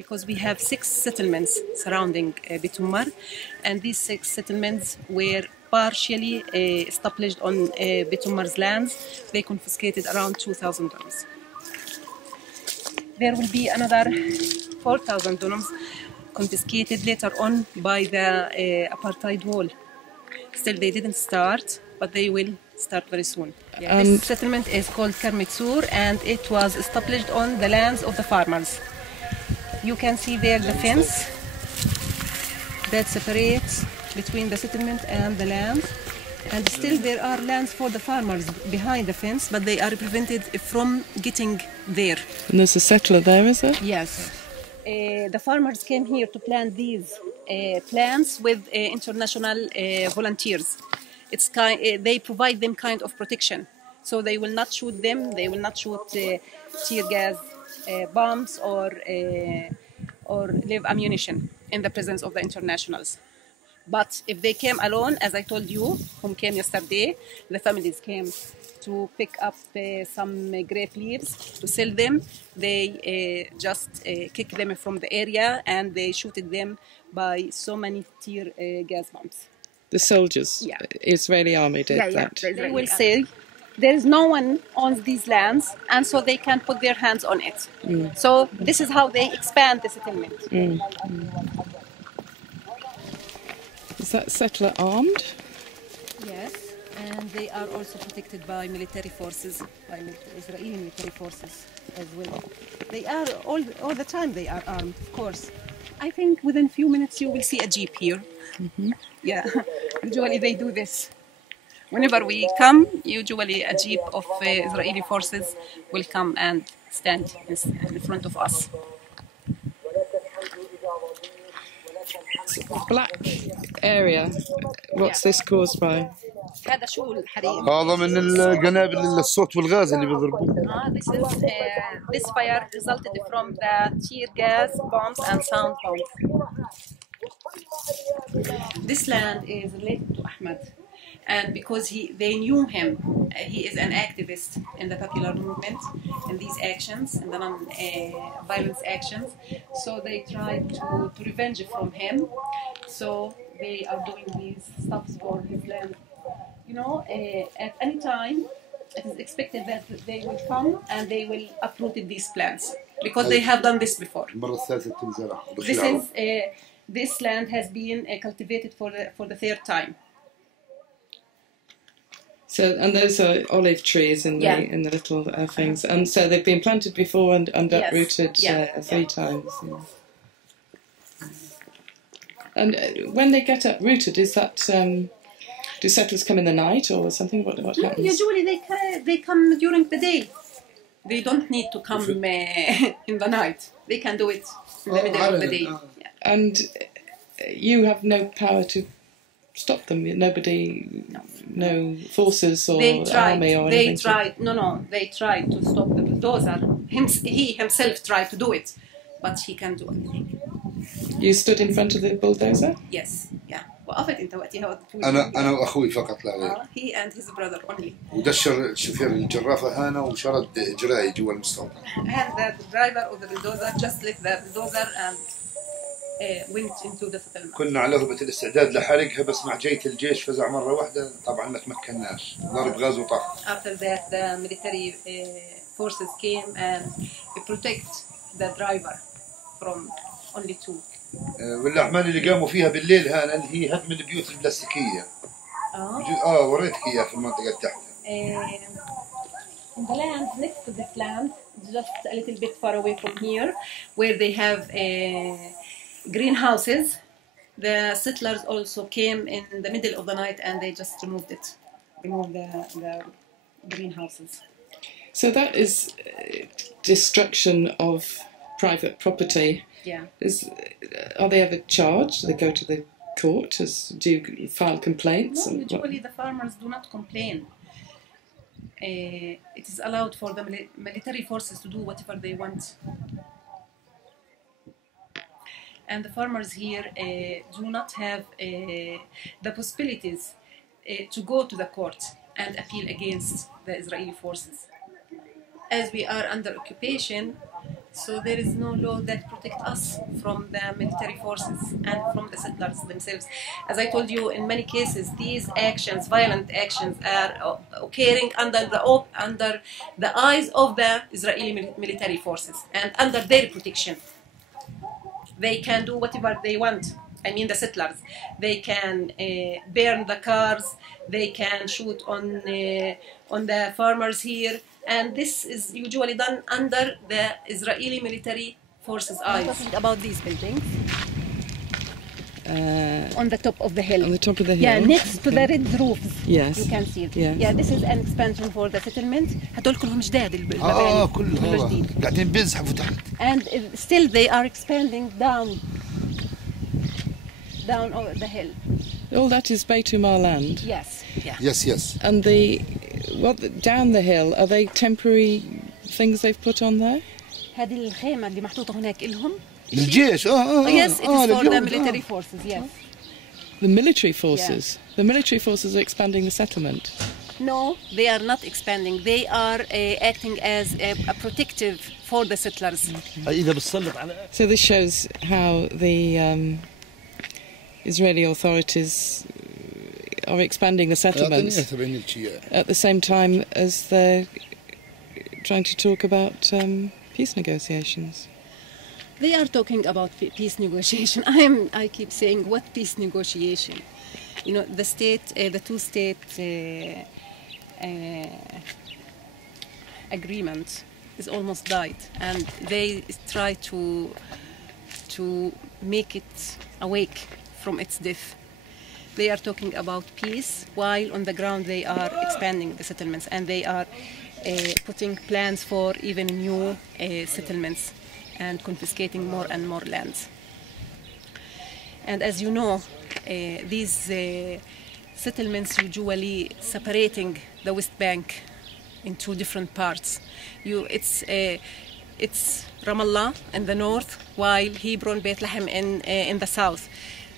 because we have 6 settlements surrounding Bitumar, and these 6 settlements were partially established on Bitumar's lands. They confiscated around 2,000 dunums. There will be another 4,000 dunums confiscated later on by the apartheid wall. Still, they didn't start, but they will start very soon. This settlement is called Kermitsur, and it was established on the lands of the farmers. You can see there the fence that separates between the settlement and the land. And still there are lands for the farmers behind the fence, but they are prevented from getting there. And there's a settler there, is there? Yes. The farmers came here to plant these plants with international volunteers. They provide them kind of protection. So they will not shoot them, they will not shoot tear gas bombs or live ammunition in the presence of the internationals. But if they came alone, as I told you, whom came yesterday, the families came to pick up some grape leaves to sell them. They just kick them from the area and they shooted them by so many tear gas bombs. The soldiers, yeah. Israeli army did that. They will say there is no one owns these lands, and so they can put their hands on it. So this is how they expand the settlement. Is that settler armed? Yes, and they are also protected by military forces, by Israeli military forces as well. They are all the time they are armed, of course. I think within a few minutes you will see a jeep here. Yeah, usually they do this. Whenever we come, usually a jeep of Israeli forces will come and stand in front of us. Black area. What's this caused by? هذا شو الحريق؟ هذا من القنابل الصوت والغاز اللي بيضربوه. This fire resulted from the tear gas bombs and sound bombs. This land is related to Ahmed, and because they knew him, he is an activist in the popular movement, in these actions, in the non-violence actions. So they tried to revenge from him. So they are doing these stuffs for his land. You know, at any time, it is expected that they will come and they will uproot these plants because they have done this before. This land has been cultivated for the 3rd time. So, and those are olive trees in the little things, and so they've been planted before and uprooted 3 times. And when they get uprooted, is that do settlers come in the night or something? What happens? Usually they come during the day. They don't need to come in the night. They can do it in the middle of the day. And you have no power to stop them. Nobody, no forces or army or anything. They tried to stop the bulldozer. He himself tried to do it, but he can't do anything. You stood in front of the bulldozer? Yes, yeah. وقفت انت وقتها. انا واخوي فقط لا غير. He and his brother only. ودشر شوفير الجرافه هنا وشرد اجرائي جوا المستوطن. And the driver of the bulldozer just left the bulldozer and went into the settlement. كنا على هبة الاستعداد لحرقها بس مع جيت الجيش فزع مرة واحدة طبعا ما تمكناش ضرب غاز وطاق. After that the military forces came and protect the driver from only 2. والأعمال اللي قاموا فيها بالليل هنا اللي هي هدم البيوت البلاستيكية. وريتك إياها في المنطقة تحت. In the land next to this land, just a little bit far away from here, where they have greenhouses, the settlers also came in the middle of the night and they just removed the greenhouses. So that is destruction of private property. Yeah. Are they ever charged? Do they go to the court? Do you file complaints? No, usually the farmers do not complain. It is allowed for the military forces to do whatever they want. And the farmers here do not have the possibilities to go to the court and appeal against the Israeli forces. As we are under occupation, So there is no law that protects us from the military forces and from the settlers themselves. As I told you, in many cases, these actions, violent actions, are occurring under the eyes of the Israeli military forces and under their protection. They can do whatever they want. I mean, the settlers. They can burn the cars. They can shoot on the farmers here. And this is usually done under the Israeli military forces' eyes. I'm talking about these buildings. On the top of the hill. On the top of the hill. Yeah, next to the red roofs. Yes. You can see it. Yes. Yeah, this is an expansion for the settlement. هدول كلهم جداد كله جديد. قاعدين بيزحفوا تحت. And still they are expanding down over the hill. All that is Beitumar land. Yes. Yeah. Yes. And down the hill, are they temporary things they've put on there? هذه الخيمة اللي محطوطة هناك إلهم. للجيش Yes, it is for the military forces. Yes. The military forces. Yeah. The military forces are expanding the settlement. No, they are not expanding. They are acting as a protective for the settlers. So this shows how the Israeli authorities are expanding the settlements at the same time as they're trying to talk about peace negotiations. They are talking about peace negotiation. I keep saying, what peace negotiation? You know, the two-state agreement is almost died, and they try to make it awake from its death. They are talking about peace, while on the ground they are expanding the settlements, and they are putting plans for even new settlements and confiscating more and more lands. And as you know, these settlements usually separating the West Bank in two different parts. It's Ramallah in the north, while Hebron, Bethlehem in the south.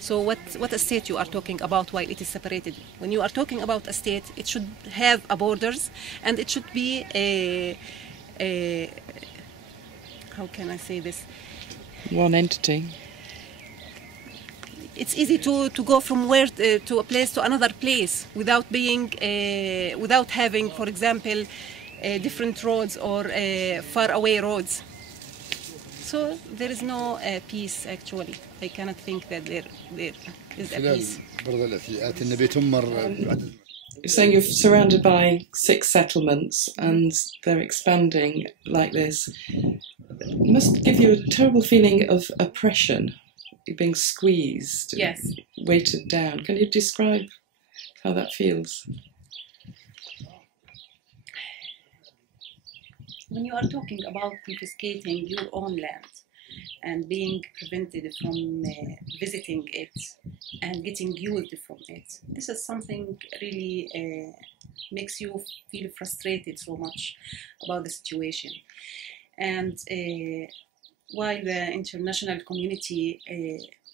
So what a state you are talking about while it is separated? When you are talking about a state, it should have a borders, and it should be how can I say this? One entity. It's easy to go from to a place to another place without having, for example, different roads or far away roads. So there is no peace actually. I cannot think that there is a peace. You're saying you're surrounded by 6 settlements and they're expanding like this. It must give you a terrible feeling of oppression. You're being squeezed, yes, weighted down. Can you describe how that feels? When you are talking about confiscating your own land and being prevented from visiting it and getting used from it, this is something really makes you feel frustrated so much about the situation. And while the international community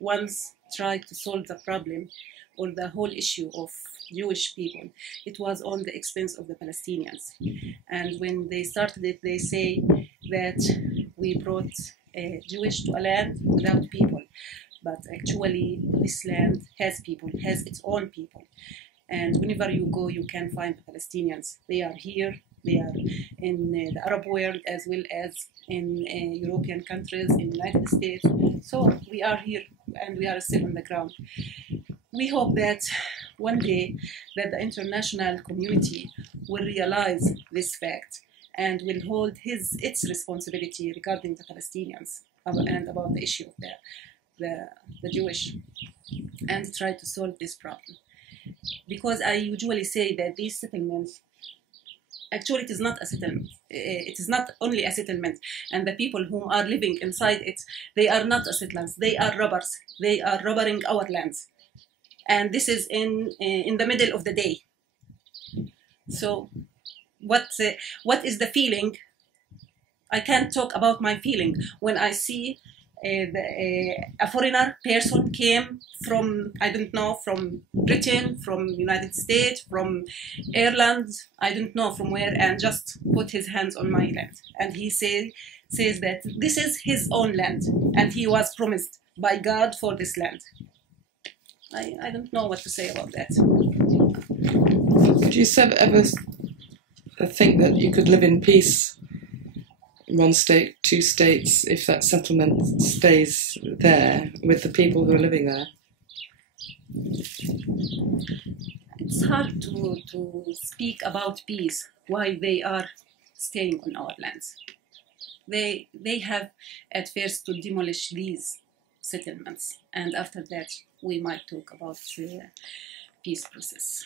once tried to solve the problem or the whole issue of Jewish people, it was on the expense of the Palestinians. And when they started it, they say that we brought Jewish to a land without people. But actually, this land has people, has its own people. And whenever you go, you can find the Palestinians. They are here. They are in the Arab world as well as in European countries, in the United States. So we are here and we are still on the ground. We hope that one day that the international community will realize this fact and will hold its responsibility regarding the Palestinians and about the issue of the Jewish, and try to solve this problem. Because I usually say that these settlements, actually it is not a settlement. It is not only a settlement, and the people who are living inside it, they are not settlers. They are robbers. They are robbing our lands. And this is in the middle of the day. So what is the feeling? I can't talk about my feeling when I see a foreigner person came from, I don't know, from Britain, from United States, from Ireland, I don't know from where, and just put his hands on my land. And he said says that this is his own land and he was promised by God for this land. I don't know what to say about that. Would you ever think that you could live in peace in one state, two states, if that settlement stays there with the people who are living there? It's hard to speak about peace while they are staying on our lands. They have at first to demolish these settlements, and after that we might talk about the peace process.